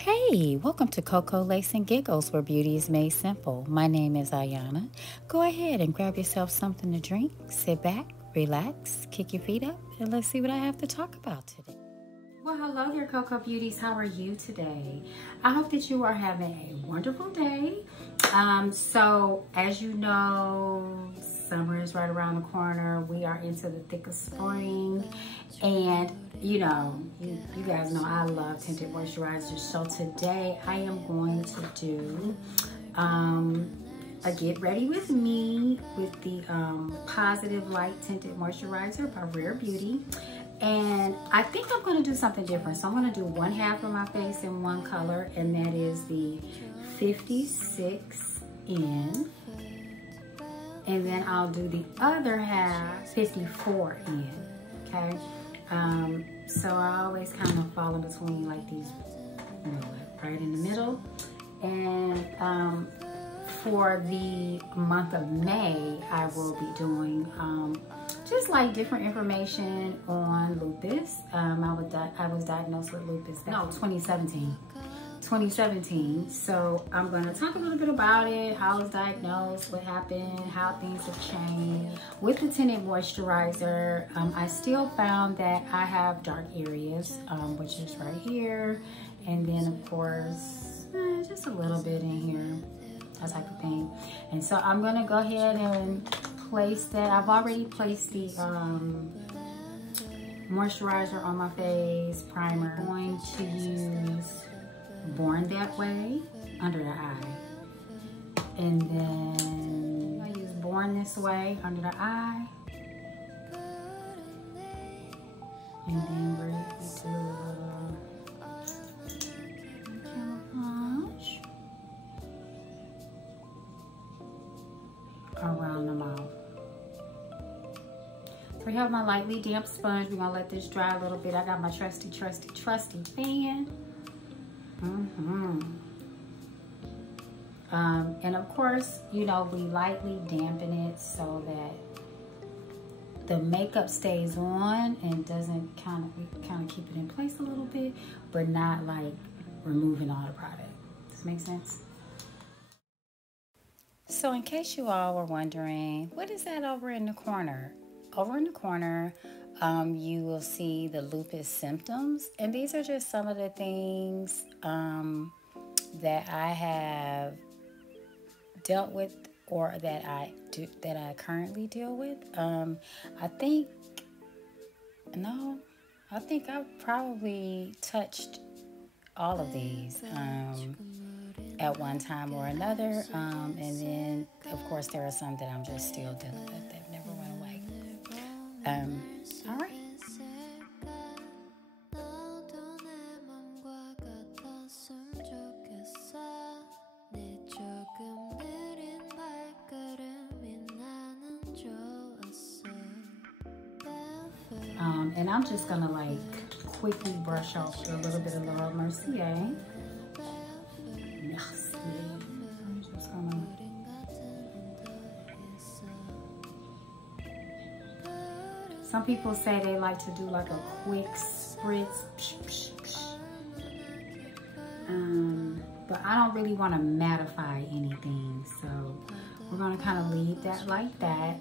Hey, welcome to Cocoa Lace and Giggles, where beauty is made simple. My name is Ayana. Go ahead and grab yourself something to drink, sit back, relax, kick your feet up, and let's see what I have to talk about today. Well, hello there, Cocoa Beauties. How are you today? I hope that you are having a wonderful day. So, as you know, summer is right around the corner. We are into the thick of spring, and you know, you guys know I love tinted moisturizers. So today I am going to do a get ready with me with the Positive Light Tinted Moisturizer by Rare Beauty. And I think I'm going to do something different. So I'm going to do one half of my face in one color, and that is the 56N. And then I'll do the other half 54N, okay? So I always kind of fall in between like these, you know, right in the middle. And for the month of May, I will be doing just like different information on lupus. I was diagnosed with lupus, 2017. So I'm going to talk a little bit about it, how I was diagnosed, what happened, how things have changed. With the tinted moisturizer, I still found that I have dark areas, which is right here. And then of course, just a little bit in here, that type of thing. And so I'm going to go ahead and place that. I've already placed the moisturizer on my face, primer. I'm going to use Born That Way under the eye, and then I use Born This Way under the eye, and then we're going to do a little camouflage around the mouth. So I have my lightly damp sponge. We're gonna let this dry a little bit. I got my trusty fan. And of course, you know, we lightly dampen it so that the makeup stays on and doesn't kind of keep it in place a little bit, but not like removing all the product. Does this make sense? So in case you all were wondering, what is that over in the corner? Over in the corner, you will see the lupus symptoms, and these are just some of the things that I have dealt with, or that I currently deal with. I think I've probably touched all of these at one time or another, and then of course there are some that I'm just still dealing with that never went away. All right. And I'm just gonna like quickly brush off a little bit of Laura Mercier. Yes, I'm just gonna. Some people say they like to do like a quick spritz. But I don't really want to mattify anything, so we're gonna kind of leave that like that,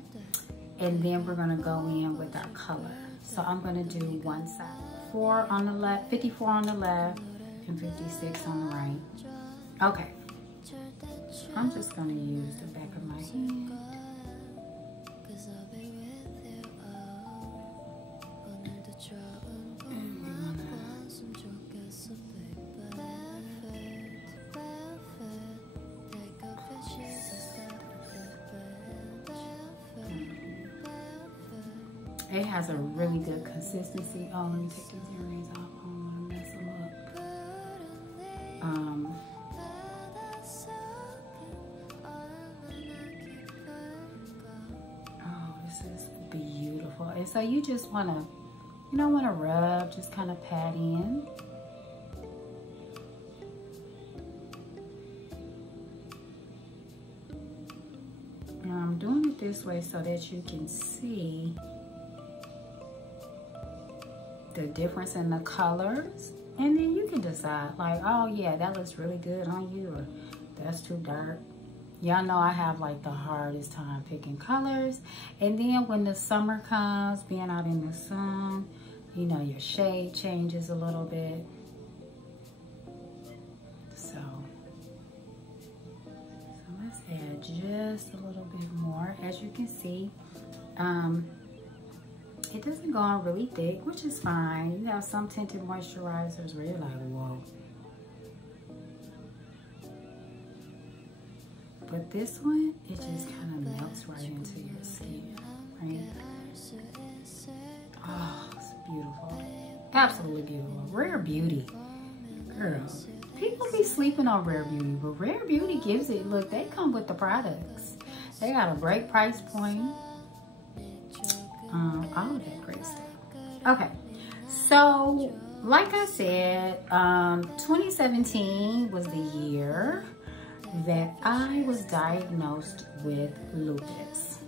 and then we're gonna go in with our color. So I'm gonna do one side, 4 on the left, 54 on the left, and 56 on the right. Okay, I'm just gonna use the back of my hand. It has a really good consistency. Oh, let me take these earrings off. I don't want to mess them up. Oh, this is beautiful. And so you just want to, you don't want to rub, just kind of pat in. And I'm doing it this way so that you can see the difference in the colors And then you can decide, like, oh yeah, that looks really good on you, or that's too dark. Y'all know I have like the hardest time picking colors. And then when the summer comes, being out in the sun, you know, your shade changes a little bit. So let's add just a little bit more. As you can see, it doesn't go on really thick, which is fine. You have some tinted moisturizers where you're like, whoa. But this one, it just kind of melts right into your skin, right? Oh, it's beautiful. Absolutely beautiful. Rare Beauty. Girl, people be sleeping on Rare Beauty, but Rare Beauty gives it, look, they come with the products. They got a great price point. All of that great stuff. Okay, so like I said, 2017 was the year that I was diagnosed with lupus.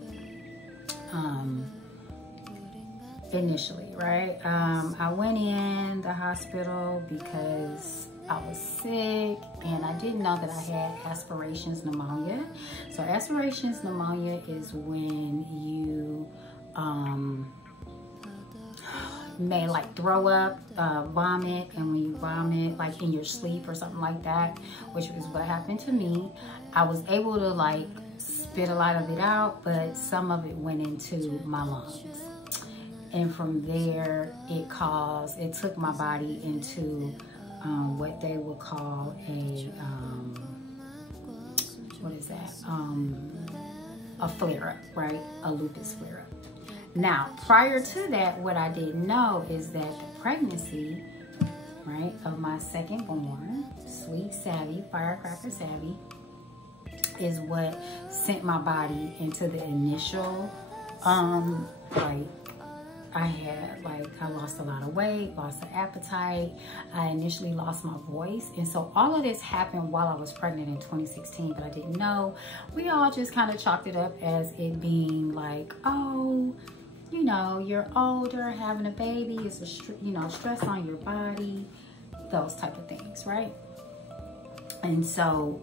Initially, right? I went in the hospital because I was sick and I didn't know that I had aspirations pneumonia. So aspirations pneumonia is when you may like throw up, vomit, and when you vomit like in your sleep or something like that, which is what happened to me. I was able to like spit a lot of it out, but some of it went into my lungs. And from there, it took my body into what they would call a, what is that? A flare-up, right? A lupus flare-up. Now, prior to that, what I didn't know is that the pregnancy, right, of my second born, Sweet Savvy, Firecracker Savvy, is what sent my body into the initial, like, I lost a lot of weight, lost the appetite. I initially lost my voice. And so all of this happened while I was pregnant in 2016, but I didn't know. We all just kind of chalked it up as it being like, oh, you know, you're older, having a baby is a stress on your body, those type of things, right? And so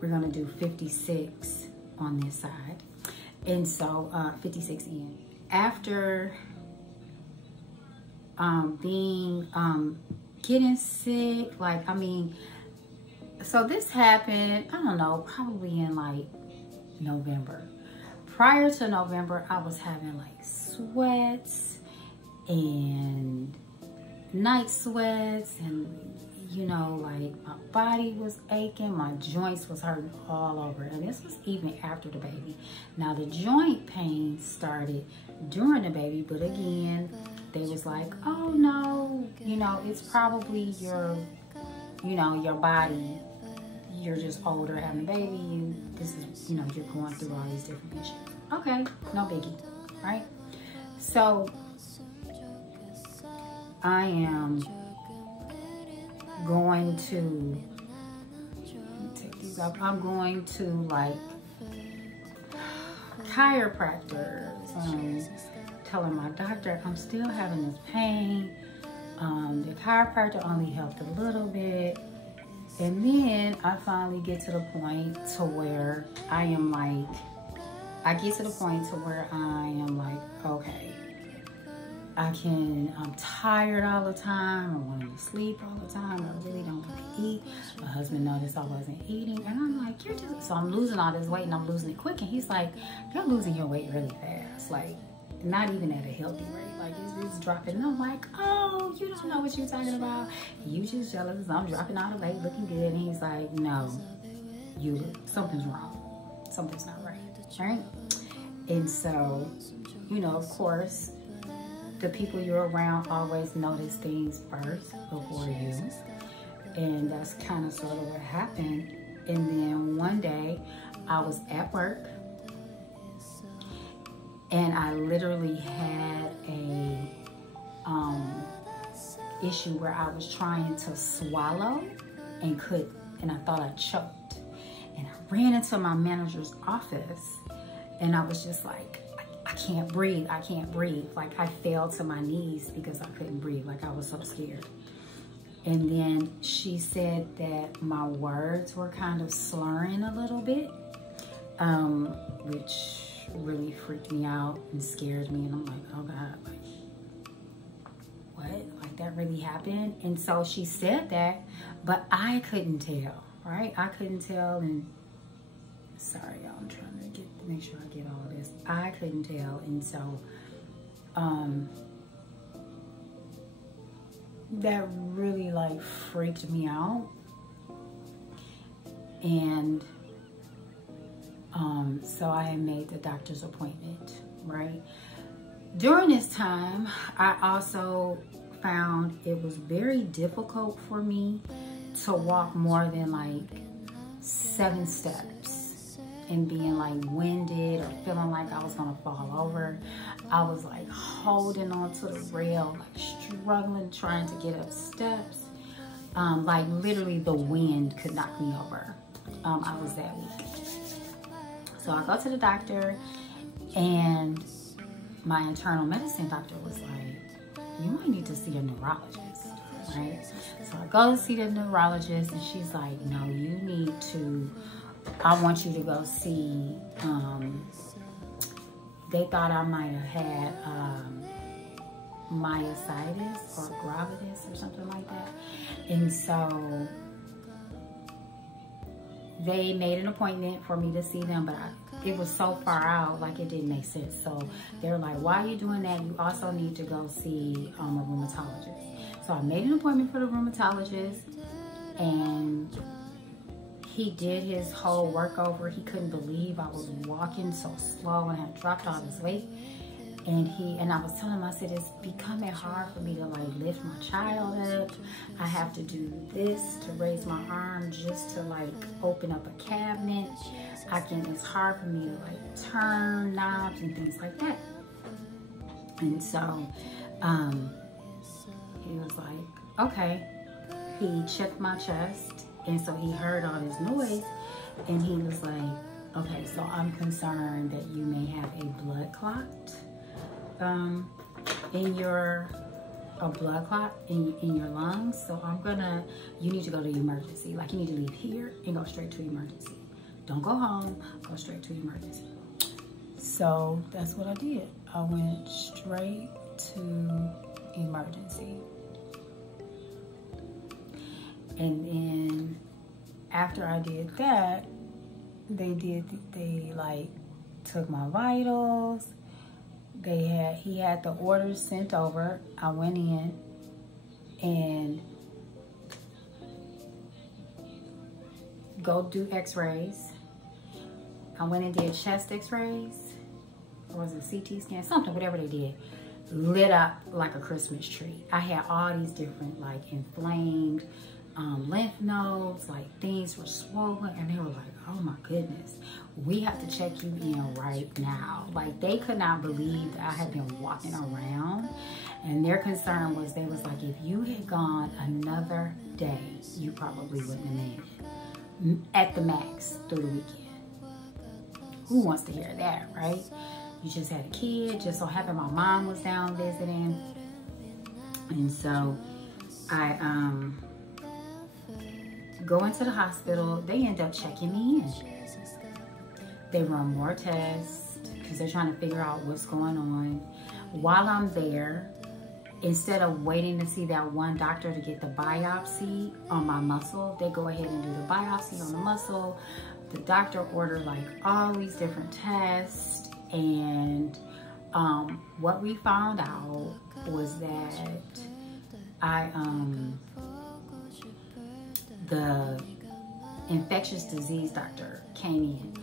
we're gonna do 56 on this side. And so 56 in. After getting sick, like, I mean, so this happened, I don't know, probably in like November. Prior to November, I was having like sweats and night sweats, and you know, like my body was aching, my joints was hurting all over. And this was even after the baby. Now the joint pain started during the baby, but again, they was like, oh no, you know, it's probably your, you know, your body. You're just older, having a baby, and this is, you know, you're going through all these different issues. Okay, no biggie, right? So I am going to take these off. I'm going to like chiropractors, telling my doctor I'm still having this pain. The chiropractor only helped a little bit. And then I finally get to the point to where I am like, okay, I'm tired all the time. I'm wanting to sleep all the time. I really don't want to eat. My husband noticed I wasn't eating. And I'm like, so I'm losing all this weight and I'm losing it quick. And he's like, you're losing your weight really fast. Like, not even at a healthy rate. Like, it's dropping. And I'm like, oh, you don't know what you're talking about. You just jealous. I'm dropping all the weight, looking good. And he's like, no, something's wrong. Something's not right, right? And so, you know, of course, the people you're around always notice things first before you. And that's kind of sort of what happened. And then one day I was at work and I literally had a issue where I was trying to swallow and couldn't, and I thought I choked. And I ran into my manager's office and I was just like, I can't breathe, I can't breathe. Like I fell to my knees because I couldn't breathe, like I was so scared. And then she said that my words were kind of slurring a little bit, which really freaked me out and scared me. And I'm like, oh God, like, what? Like, that really happened? And so she said that, but I couldn't tell, right? I couldn't tell. And sorry, y'all, I'm trying to make sure I get all of this. I couldn't tell. And so, that really like freaked me out. And so I had made the doctor's appointment, right? During this time, I also found it was very difficult for me to walk more than like 7 steps and being like winded or feeling like I was gonna fall over. I was like holding on to the rail, like struggling, trying to get up steps. Like literally the wind could knock me over. I was that weak. So I go to the doctor, and my internal medicine doctor was like, you might need to see a neurologist, right? So I go to see the neurologist, and she's like, no, you need to, I want you to go see, they thought I might have had myositis or gravitas or something like that. And so they made an appointment for me to see them, but it was so far out, like it didn't make sense. So they were like, while you're doing that, you also need to go see a rheumatologist. So I made an appointment for the rheumatologist, and he did his whole workover. He couldn't believe I was walking so slow and had dropped all this weight. And I was telling him, I said, it's becoming hard for me to like lift my child up. I have to do this to raise my arm just to like open up a cabinet. It's hard for me to like turn knobs and things like that. And so he was like, okay. He checked my chest, and so he heard all this noise, and he was like, okay, so I'm concerned that you may have a blood clot in your lungs. So you need to go to emergency. Like, you need to leave here and go straight to emergency. Don't go home, go straight to emergency. So that's what I did. I went straight to emergency. And then after I did that, they like took my vitals. He had the orders sent over. I went in and go do x-rays. I went and did chest x-rays, or was it CT scan, something, whatever they did. Lit up like a Christmas tree. I had all these different like inflamed lymph nodes, like things were swollen, and they were like, oh my goodness, we have to check you in right now. Like, they could not believe that I had been walking around, and their concern was, they was like, if you had gone another day, you probably wouldn't have made it at the max through the weekend. Who wants to hear that, right? You just had a kid. Just so happened my mom was down visiting, and so I go into the hospital. They end up checking me in. They run more tests because they're trying to figure out what's going on. While I'm there, instead of waiting to see that one doctor to get the biopsy on my muscle, they go ahead and do the biopsy on the muscle. The doctor ordered like all these different tests, and what we found out was that the infectious disease doctor came in,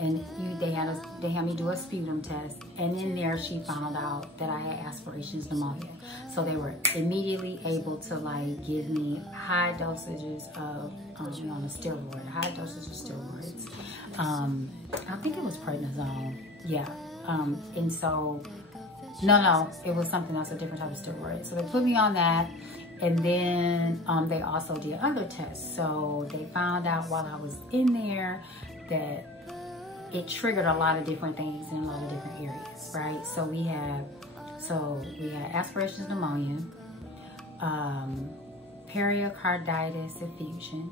and they had me do a sputum test, and in there she found out that I had aspirations pneumonia. So they were immediately able to like give me high dosages of a steroid, high doses of steroids. I think it was prednisone, yeah. And so no, it was something else, a different type of steroid. So they put me on that. And then they also did other tests. So they found out while I was in there that it triggered a lot of different things in a lot of different areas, right? So we had aspirations pneumonia, pericarditis effusion,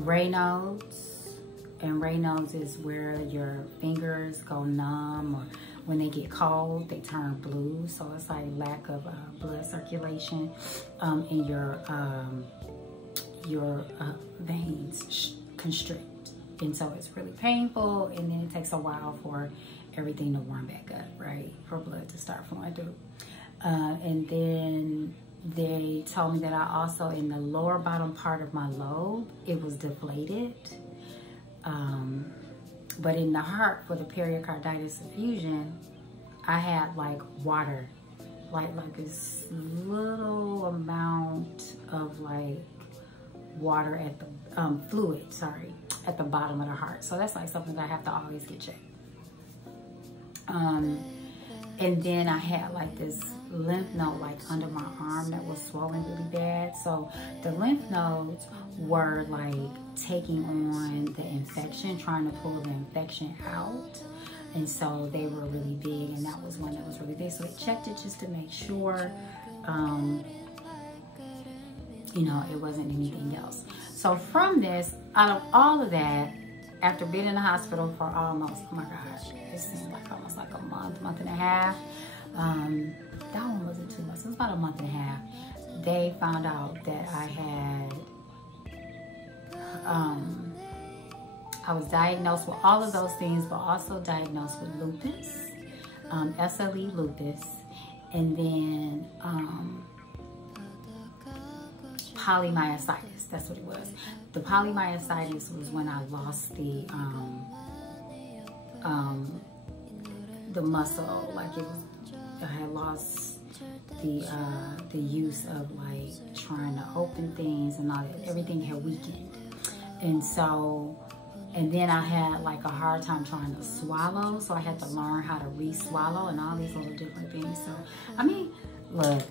Raynaud's, and Raynaud's is where your fingers go numb, or when they get cold, they turn blue. So it's like lack of blood circulation in your veins constrict, and so it's really painful. And then it takes a while for everything to warm back up, right? For blood to start flowing through. And then they told me that I also, in the lower bottom part of my lobe, it was deflated. But in the heart, for the pericarditis effusion, I had like water, like this little amount of like water at the fluid, sorry, at the bottom of the heart. So that's like something that I have to always get checked. And then I had like this lymph node like under my arm that was swollen really bad. So the lymph nodes were like taking on the infection, trying to pull the infection out. And so they were really big, and that was one that was really big. So they checked it just to make sure, you know, it wasn't anything else. So from this, out of all of that, after being in the hospital for almost, oh my gosh, it seemed like almost like a month and a half. That one wasn't 2 months, it was about a month and a half. They found out that I had, I was diagnosed with all of those things, but also diagnosed with lupus, SLE lupus, and then polymyositis. That's what it was. The polymyositis was when I lost the muscle, like it was, I had lost the use of like trying to open things and all that. Everything had weakened, and so, and then I had like a hard time trying to swallow, so I had to learn how to re-swallow and all these little different things. So I mean, look,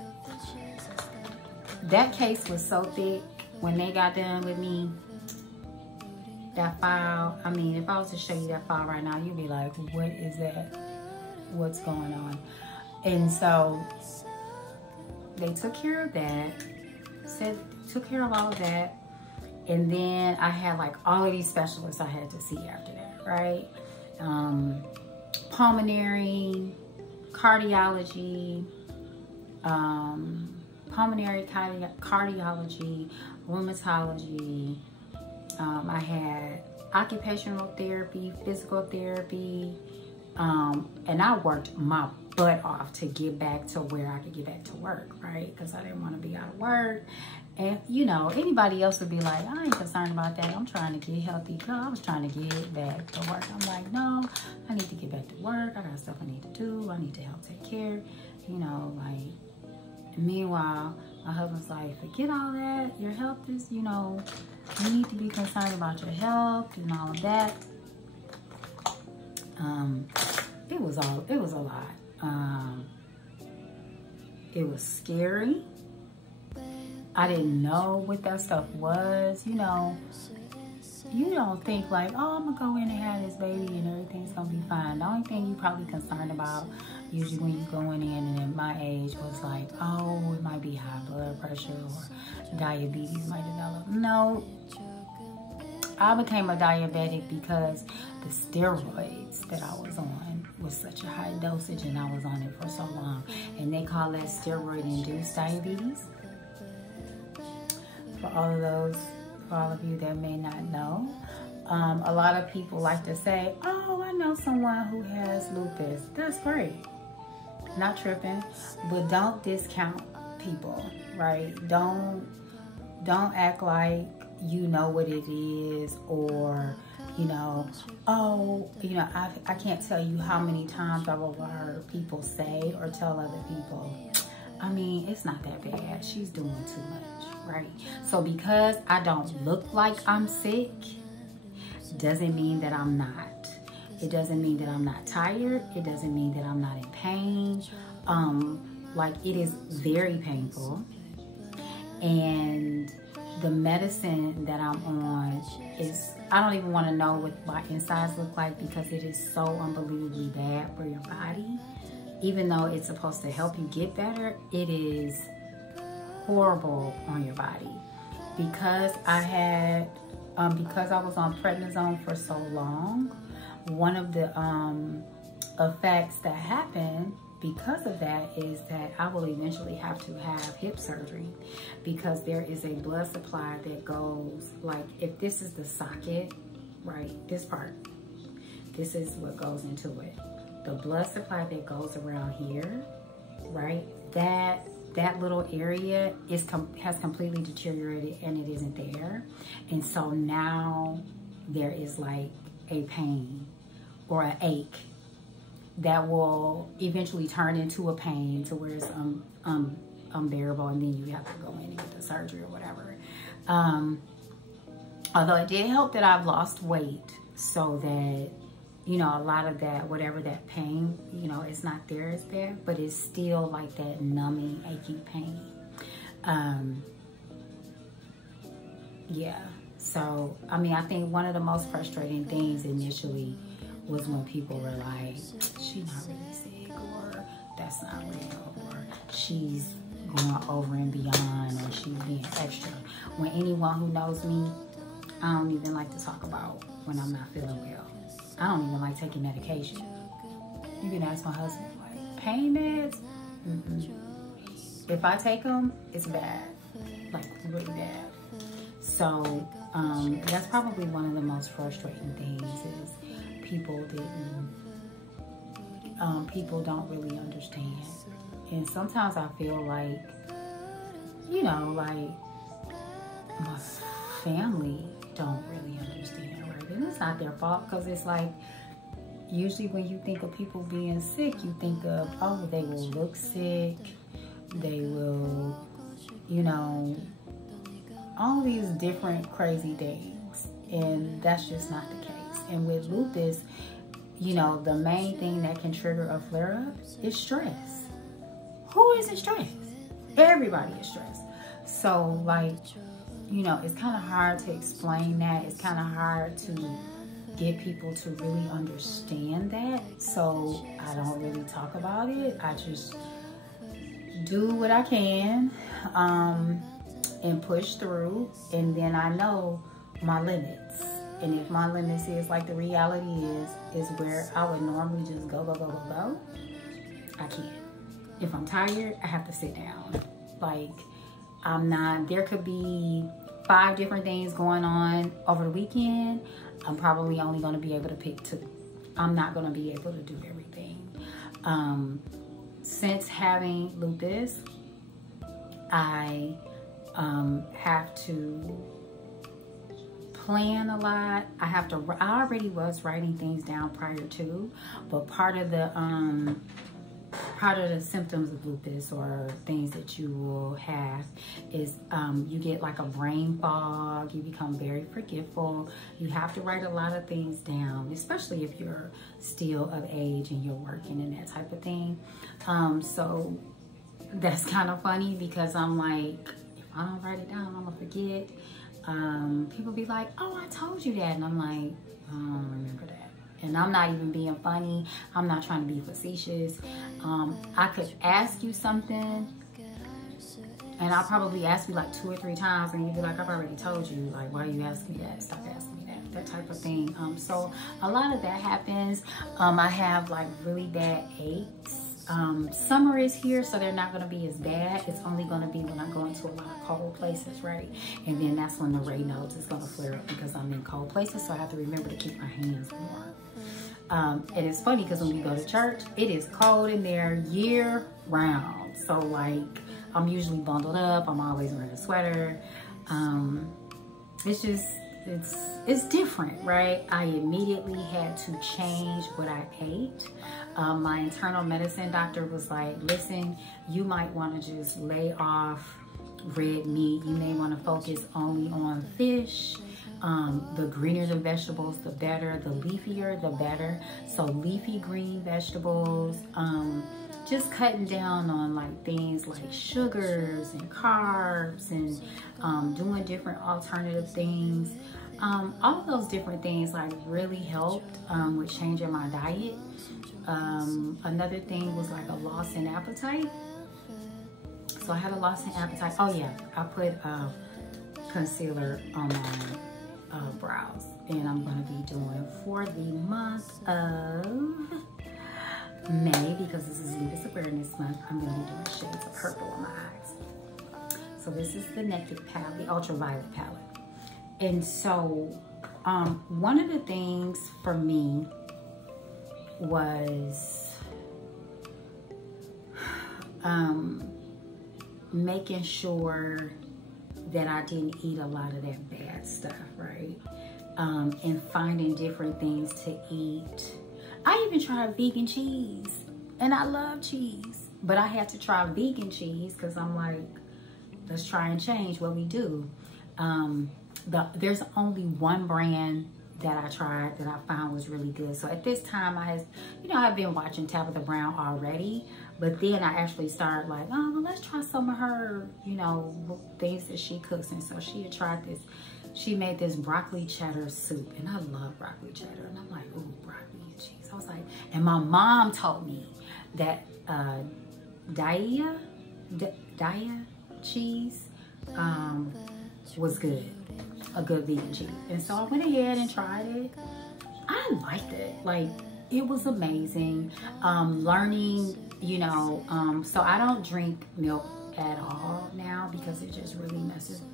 that case was so thick. When they got done with me, that file, I mean, if I was to show you that file right now, you'd be like, what is that? What's going on? And so they took care of that, took care of all of that. And then I had like all of these specialists I had to see after that, right? Pulmonary, cardiology, cardiology, rheumatology. I had occupational therapy, physical therapy, and I worked my butt off to get back to where I could get back to work, right? Because I didn't want to be out of work. And, you know, anybody else would be like, I ain't concerned about that. I'm trying to get healthy. Girl, I was trying to get back to work. I'm like, no, I need to get back to work. I got stuff I need to do. I need to help take care. You know, like, meanwhile, my husband's like, forget all that. Your health is, you know, you need to be concerned about your health and all of that. It was a lot. It was scary. I didn't know what that stuff was, you know. You don't think like, oh, I'm gonna go in and have this baby and everything's gonna be fine. The only thing you're probably concerned about usually when you're going in, and at my age was like, oh, it might be high blood pressure or diabetes might develop. No, I became a diabetic because the steroids that I was on was such a high dosage, and I was on it for so long. And they call that steroid-induced diabetes. For all of you that may not know, a lot of people like to say, oh, I know someone who has lupus. That's great. Not tripping, but don't discount people, right? Don't act like you know what it is, or, you know, oh, you know, I can't tell you how many times I've heard people say or tell other people, I mean, it's not that bad. She's doing too much, right? So because I don't look like I'm sick, doesn't mean that I'm not. It doesn't mean that I'm not tired. It doesn't mean that I'm not in pain. Like, it is very painful. And the medicine that I'm on is, I don't even want to know what my insides look like, because it is so unbelievably bad for your body. even though it's supposed to help you get better, it is horrible on your body. Because I had, because I was on prednisone for so long, one of the effects that happened because of that is that I will eventually have to have hip surgery, because there is a blood supply that goes, like, if this is the socket, right, this part, this is what goes into it. The blood supply that goes around here, right, that little area has completely deteriorated and it isn't there. And so now there is like a pain or an ache that will eventually turn into a pain to where it's unbearable, and then you have to go in and get the surgery or whatever. Although it did help that I've lost weight, so that, you know, a lot of that, whatever that pain, you know, it's not there as bad, but it's still like that numbing, achy pain. Yeah, so, I mean, I think one of the most frustrating things initially was when people were like, she's not really sick, or that's not real, or she's going over and beyond, or she's being extra. When anyone who knows me, I don't even like to talk about when I'm not feeling well. I don't even like taking medication. You can ask my husband, like, pain meds? If I take them, it's bad, like really bad. So that's probably one of the most frustrating things is people don't really understand. And sometimes I feel like, you know, like my family don't really understand, right? And it's not their fault, because it's like, usually when you think of people being sick, you think of, oh, they will look sick, they will, you know, all these different crazy things. And that's just not the case. And with lupus, you know, the main thing that can trigger a flare-up is stress. Who isn't stressed? Everybody is stressed. So, like, you know, it's kind of hard to explain that. It's kind of hard to get people to really understand that. So I don't really talk about it. I just do what I can and push through. And then I know my limits. And if my limits is, like, the reality is where I would normally just go, I can't. If I'm tired, I have to sit down. Like, I'm not, there could be 5 different things going on over the weekend. I'm probably only going to be able to pick 2. I'm not going to be able to do everything. Since having lupus, I have to plan a lot. I already was writing things down prior to, but part of the symptoms of lupus, or things that you will have, is you get like a brain fog, you become very forgetful, you have to write a lot of things down, especially if you're still of age and you're working and that type of thing. So that's kind of funny, because I'm like, if I don't write it down, I'm gonna forget. People be like, oh, I told you that, and I'm like, I don't remember that. And I'm not even being funny. I'm not trying to be facetious. I could ask you something, and I'll probably ask you like 2 or 3 times, and you'd be like, I've already told you. Like, why are you asking me that? Stop asking me that. That type of thing. So a lot of that happens. I have like really bad aches. Summer is here, so they're not going to be as bad. It's only going to be when I go into a lot of cold places, right? And then that's when the Raynaud's is going to flare up, because I'm in cold places, so I have to remember to keep my hands warm. And it's funny, because when we go to church, it is cold in there year round. So, like, I'm usually bundled up. I'm always wearing a sweater. It's just, it's different, right? I immediately had to change what I ate. My internal medicine doctor was like, listen, you might want to just lay off red meat. You may want to focus only on fish. The greener the vegetables, the better. The leafier, the better. So leafy green vegetables. Just cutting down on like things like sugars and carbs, and doing different alternative things. All of those different things like really helped with changing my diet. Another thing was like a loss in appetite. So I had a loss in appetite. Oh yeah, I put concealer on my brows, and I'm gonna be doing for the month of May, because this is Lupus Awareness Month. I'm gonna be doing shades of purple on my eyes. So this is the Naked palette, the Ultraviolet palette. And so one of the things for me was making sure that I didn't eat a lot of that bad stuff, right? And finding different things to eat. I even tried vegan cheese, and I love cheese, but I had to try vegan cheese because I'm like, let's try and change what we do. There's only one brand that I tried that I found was really good. So at this time, I've been watching Tabitha Brown already, but then I actually started like, oh, well, let's try some of her, things that she cooks. And so she had tried this. She made this broccoli cheddar soup, and I love broccoli cheddar. And I'm like, ooh, broccoli and cheese. I was like, and my mom told me that Daya cheese was good. A good vegan cheese. And so I went ahead and tried it. I liked it. Like, it was amazing. Learning, so I don't drink milk at all now because it just really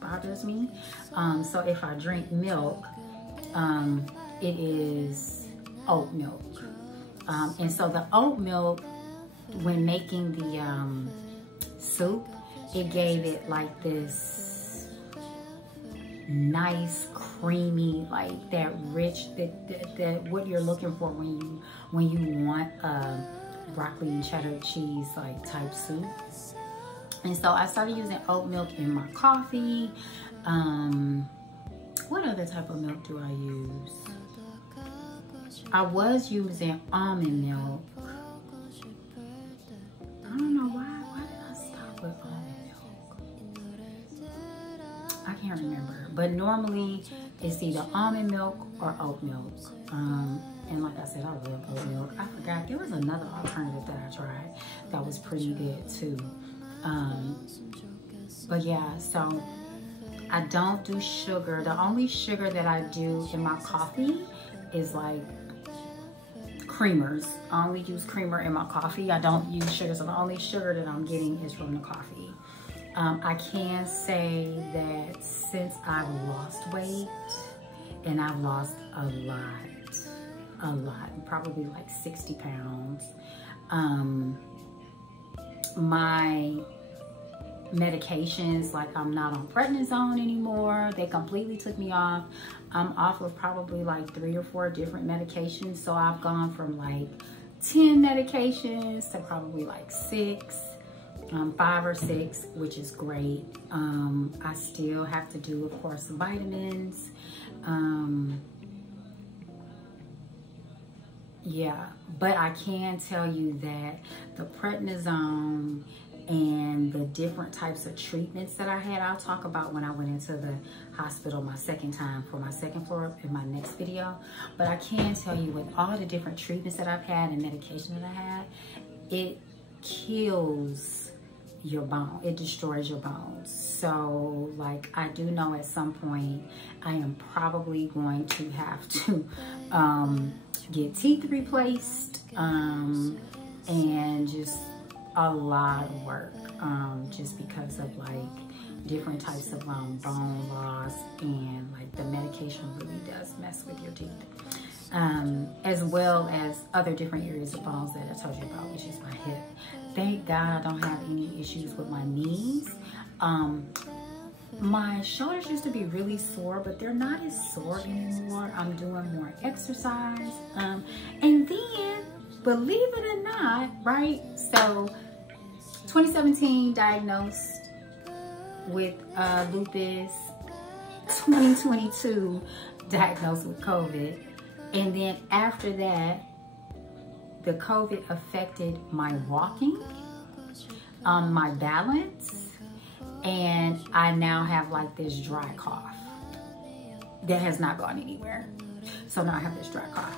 bothers me. So if I drink milk, it is oat milk. And so the oat milk, when making the soup, it gave it like this nice, creamy, like that rich, that what you're looking for when you want a broccoli and cheddar cheese like type soup. And so I started using oat milk in my coffee. What other type of milk do I use? I was using almond milk. I don't know why did I stop with almond milk? I can't remember, but normally it's either almond milk or oat milk. And like I said, I love oat milk. I forgot, there was another alternative that I tried that was pretty good too. But yeah, so I don't do sugar. The only sugar that I do in my coffee is like creamers. I only use creamer in my coffee. I don't use sugar, so the only sugar that I'm getting is from the coffee. I can say that since I've lost weight, and I've lost a lot, probably like 60 pounds, my medications, like I'm not on prednisone anymore. They completely took me off. I'm off of probably like 3 or 4 different medications. So I've gone from like 10 medications to probably like 6. 5 or 6, which is great. I still have to do, of course, vitamins. Yeah, but I can tell you that the prednisone and the different types of treatments that I had, I'll talk about when I went into the hospital my second time for my second floor in my next video. But I can tell you, with all the different treatments that I've had and medication that I had, it kills your bone. It destroys your bones. So like, I do know at some point I am probably going to have to get teeth replaced, and just a lot of work, just because of like different types of bone loss, and like the medication really does mess with your teeth, as well as other different areas of bones that I told you about, which is my hip. Thank God I don't have any issues with my knees. My shoulders used to be really sore, but they're not as sore anymore. I'm doing more exercise. And then, believe it or not, right? So, 2017 diagnosed with lupus. 2022 diagnosed with COVID. And then after that, the COVID affected my walking, my balance, and I now have like this dry cough that has not gone anywhere. So now I have this dry cough.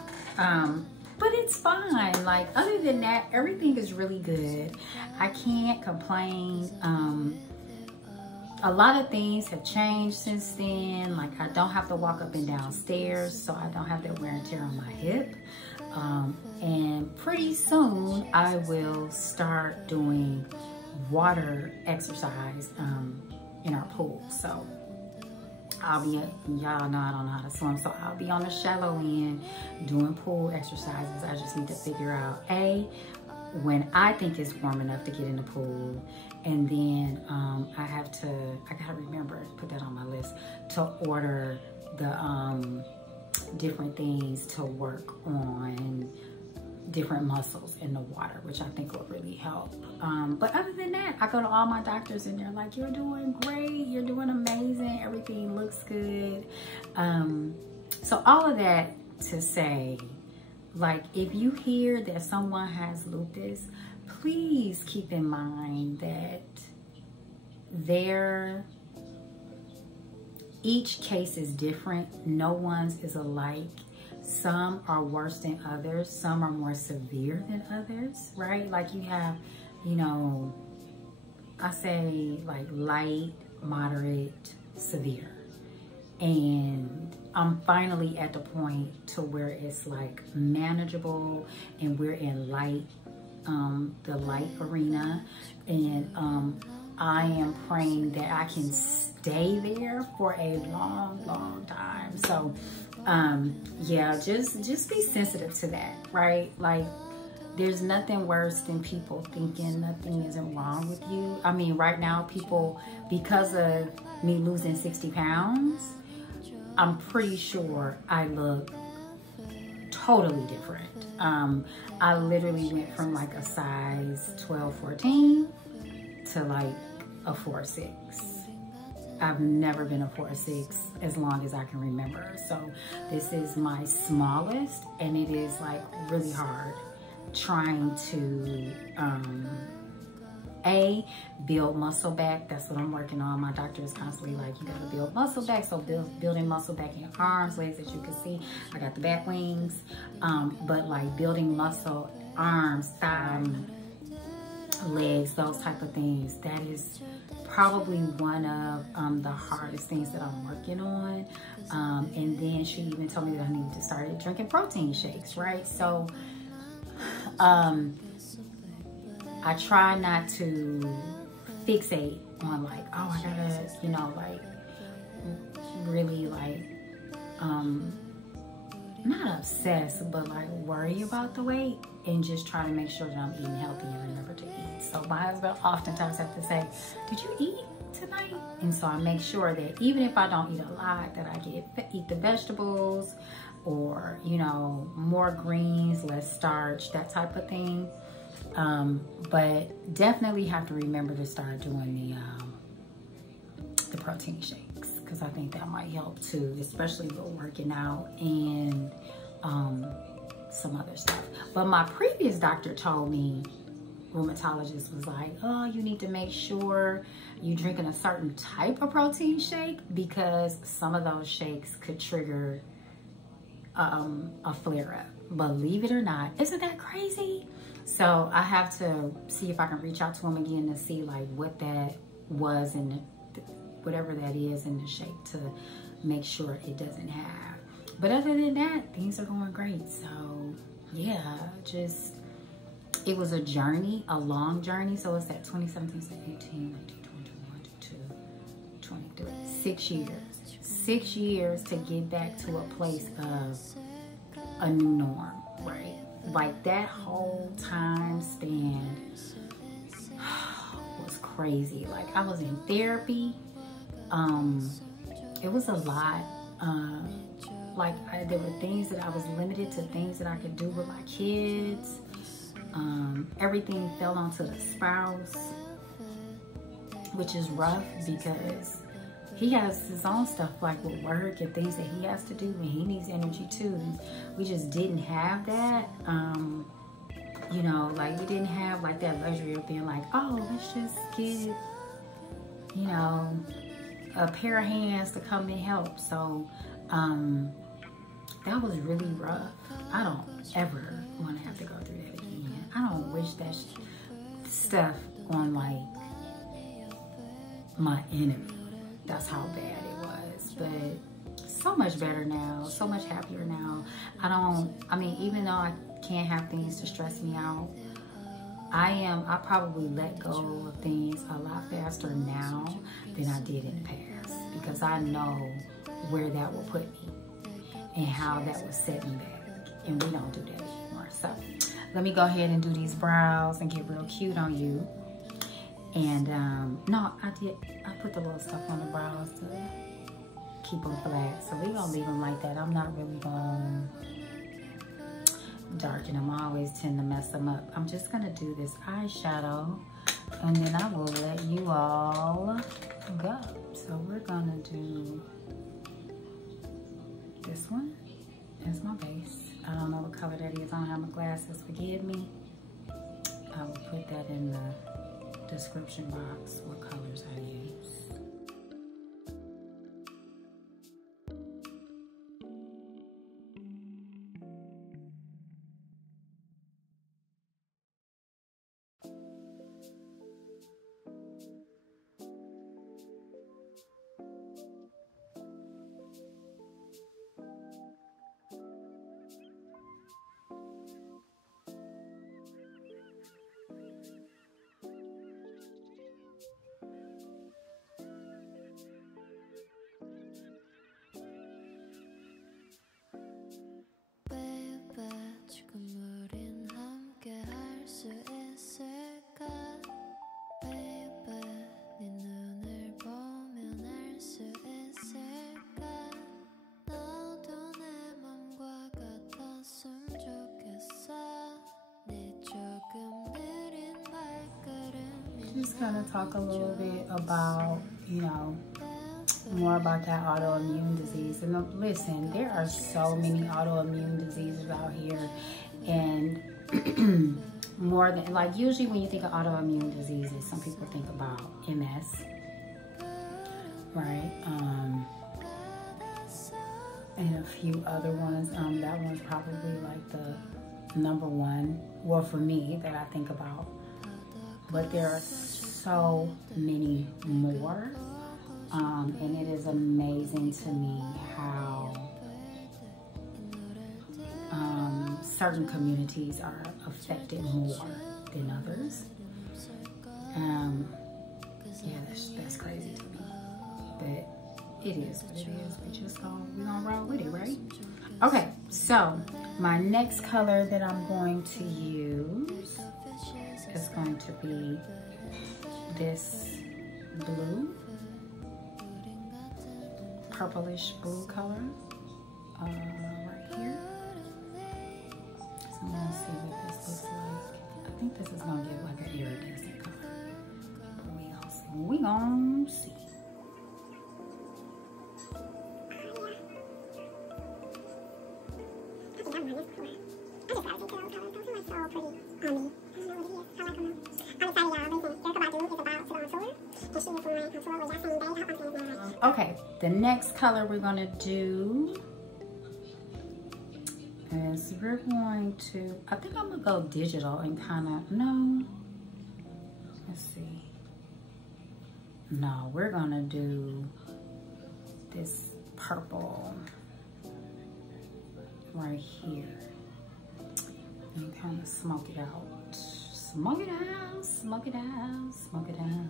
But it's fine. Like, other than that, everything is really good. I can't complain. A lot of things have changed since then. Like, I don't have to walk up and down stairs, so I don't have that wear and tear on my hip. And pretty soon I will start doing water exercise in our pool. So I'll be, y'all know I don't know how to swim, so I'll be on the shallow end doing pool exercises. I just need to figure out when I think it's warm enough to get in the pool, and then I gotta remember, put that on my list, to order the different things to work on different muscles in the water, which I think will really help. But other than that, I go to all my doctors and they're like, you're doing great, you're doing amazing, everything looks good. So all of that to say, like, if you hear that someone has lupus, please keep in mind that each case is different. No one's is alike. Some are worse than others. Some are more severe than others, right? Like, you have, you know, I say like light, moderate, severe. And I'm finally at the point to where it's like manageable, and we're in light, the light arena. And I am praying that I can stay there for a long, long time. So yeah, just be sensitive to that, right? Like, there's nothing worse than people thinking nothing isn't wrong with you. I mean, right now, people, because of me losing 60 pounds, I'm pretty sure I look totally different. I literally went from like a size 12, 14 to like a 4'6". I've never been a 4'6" as long as I can remember. So this is my smallest, and it is like really hard trying to build muscle back. That's what I'm working on. My doctor is constantly like, you gotta build muscle back. So building muscle back in arms, legs, as you can see, I got the bat wings. But like building muscle, arms, thigh, legs, those type of things, that is probably one of the hardest things that I'm working on. And then she even told me that I need to start drinking protein shakes, right? So I try not to fixate on like, oh, I gotta, you know, like really like, not obsessed, but like worry about the weight, and just try to make sure that I'm eating healthy and remember to eat. So my husband oftentimes have to say, did you eat tonight? And so I make sure that even if I don't eat a lot, that I eat the vegetables, or, you know, more greens, less starch, that type of thing. But definitely have to remember to start doing the protein shakes, because I think that might help too, especially with working out and some other stuff. But my previous doctor told me, rheumatologist was like, oh, you need to make sure you're drinking a certain type of protein shake, because some of those shakes could trigger a flare-up. Believe it or not. Isn't that crazy? So I have to see if I can reach out to him again to see like what that was and whatever that is in the shake, to make sure it doesn't have. But other than that, things are going great. So yeah, just, it was a journey, a long journey. So it's that 2017, 18, 19, 20, 21, 22, 23, 6 years. 6 years to get back to a place of a new norm, right? Like, that whole time span was crazy. Like, I was in therapy. It was a lot. There were things that I was limited to, things that I could do with my kids. Everything fell onto the spouse, which is rough, because he has his own stuff like with work and things that he has to do, and he needs energy too. And we just didn't have that. You know, like, we didn't have like that luxury of being like, oh, let's just get, you know, a pair of hands to come and help. So that was really rough. I don't ever want to have to go through that again. I don't wish that stuff on like my enemy. That's how bad it was. But so much better now, so much happier now. I mean, even though I can't have things to stress me out, I probably let go of things a lot faster now than I did in the past, because I know where that will put me and how that will set me back, and we don't do that anymore. So let me go ahead and do these brows and get real cute on you. And no, I put the little stuff on the brows to keep them flat, so we're gonna leave them like that. I'm not really gonna darken them. I always tend to mess them up. I'm just gonna do this eyeshadow, and then I will let you all go. So we're gonna do this one as my base. I don't know what color that is. I don't have my glasses, forgive me. I will put that in the description box, what colors I use. Just gonna talk a little bit about, you know, more about that autoimmune disease. And listen, there are so many autoimmune diseases out here, and more than, like, usually when you think of autoimmune diseases, some people think about MS, right? And a few other ones. That one's probably like the number one, well, for me, that I think about. But there are so many more, and it is amazing to me how certain communities are affected more than others. Yeah, that's crazy to me, but it is what it is. We're gonna roll with it, right? Okay, so my next color that I'm going to use is going to be this blue, purplish blue color right here. So I'm gonna see what this looks like. I think this is gonna give like an iridescent color, but we gonna see. We gonna see. Okay, the next color we're gonna do is we're going to, I think I'm gonna go digital and kind of, no, let's see. No, we're gonna do this purple right here and kind of smoke it out. Smoke it out, smoke it out, smoke it out.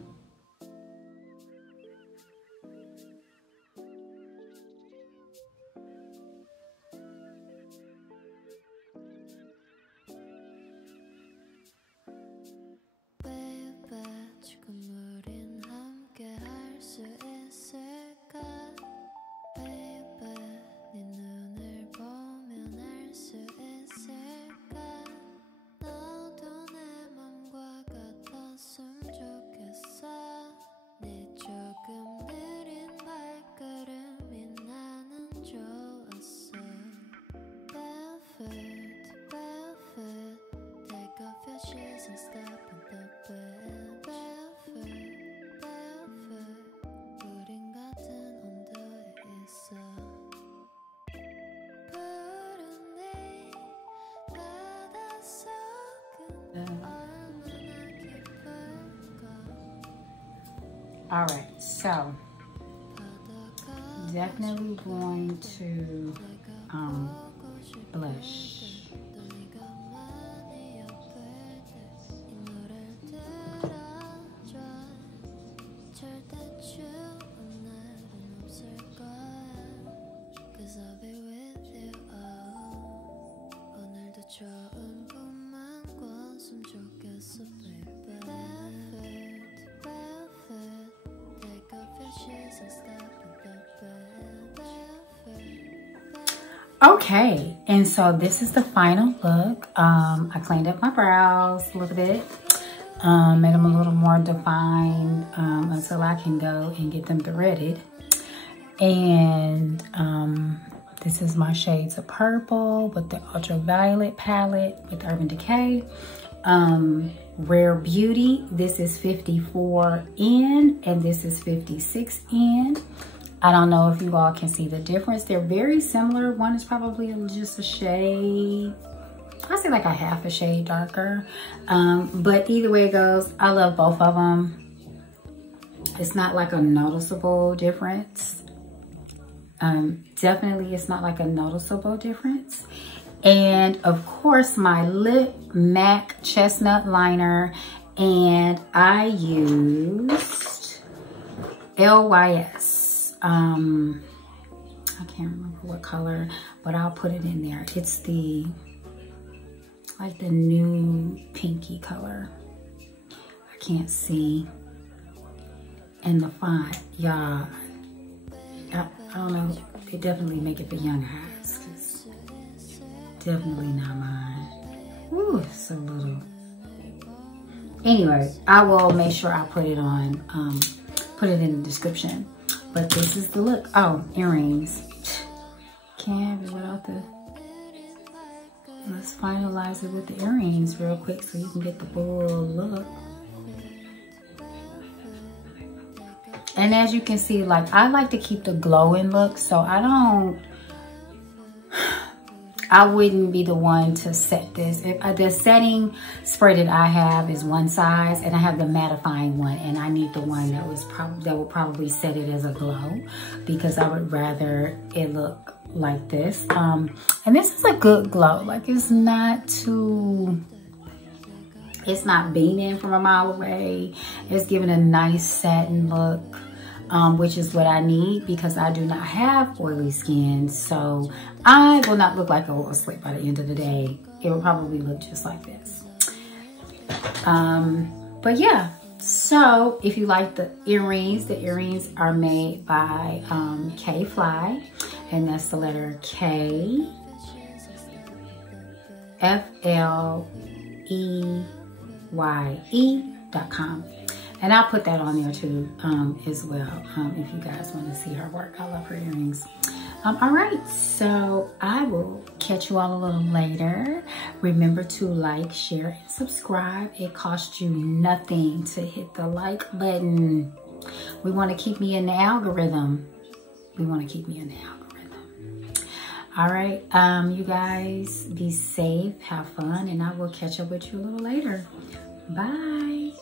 All right, so definitely going to blush. Okay, and so this is the final look. I cleaned up my brows a little bit, made them a little more defined until I can go and get them threaded. And this is my shades of purple with the Ultraviolet palette with UrbanDecay. Rare Beauty, this is 54N and this is 56N. I don't know if you all can see the difference. They're very similar. One is probably just a shade, I'd say like a half a shade darker. But either way it goes, I love both of them. It's not like a noticeable difference. Definitely it's not like a noticeable difference. And of course my Lip MAC Chestnut Liner, and I used LYS. I can't remember what color, but I'll put it in there. It's the, like the new pinky color. I can't see. And the font, y'all, I don't know, they definitely make it for young eyes, cause definitely not mine. Ooh, it's a little. Anyway, I will make sure I put it on, put it in the description. But this is the look. Oh, earrings. Can't have it without the. Let's finalize it with the earrings real quick so you can get the full look. And as you can see, like I like to keep the glowing look, so I wouldn't be the one to set this. The setting spray that I have is one size, and I have the mattifying one, and I need the one that will probably set it as a glow, because I would rather it look like this. And this is a good glow. Like it's not beaming from a mile away. It's giving a nice satin look. Which is what I need because I do not have oily skin, so I will not look like a oil slick by the end of the day. It will probably look just like this. But yeah, so if you like the earrings are made by K Fly, and that's the letter K FLEYE.com. And I'll put that on there too as well, if you guys want to see her work. I love her earrings. All right, so I will catch you all a little later. Remember to like, share, and subscribe. It costs you nothing to hit the like button. We want to keep me in the algorithm. All right, you guys be safe, have fun, and I will catch up with you a little later. Bye.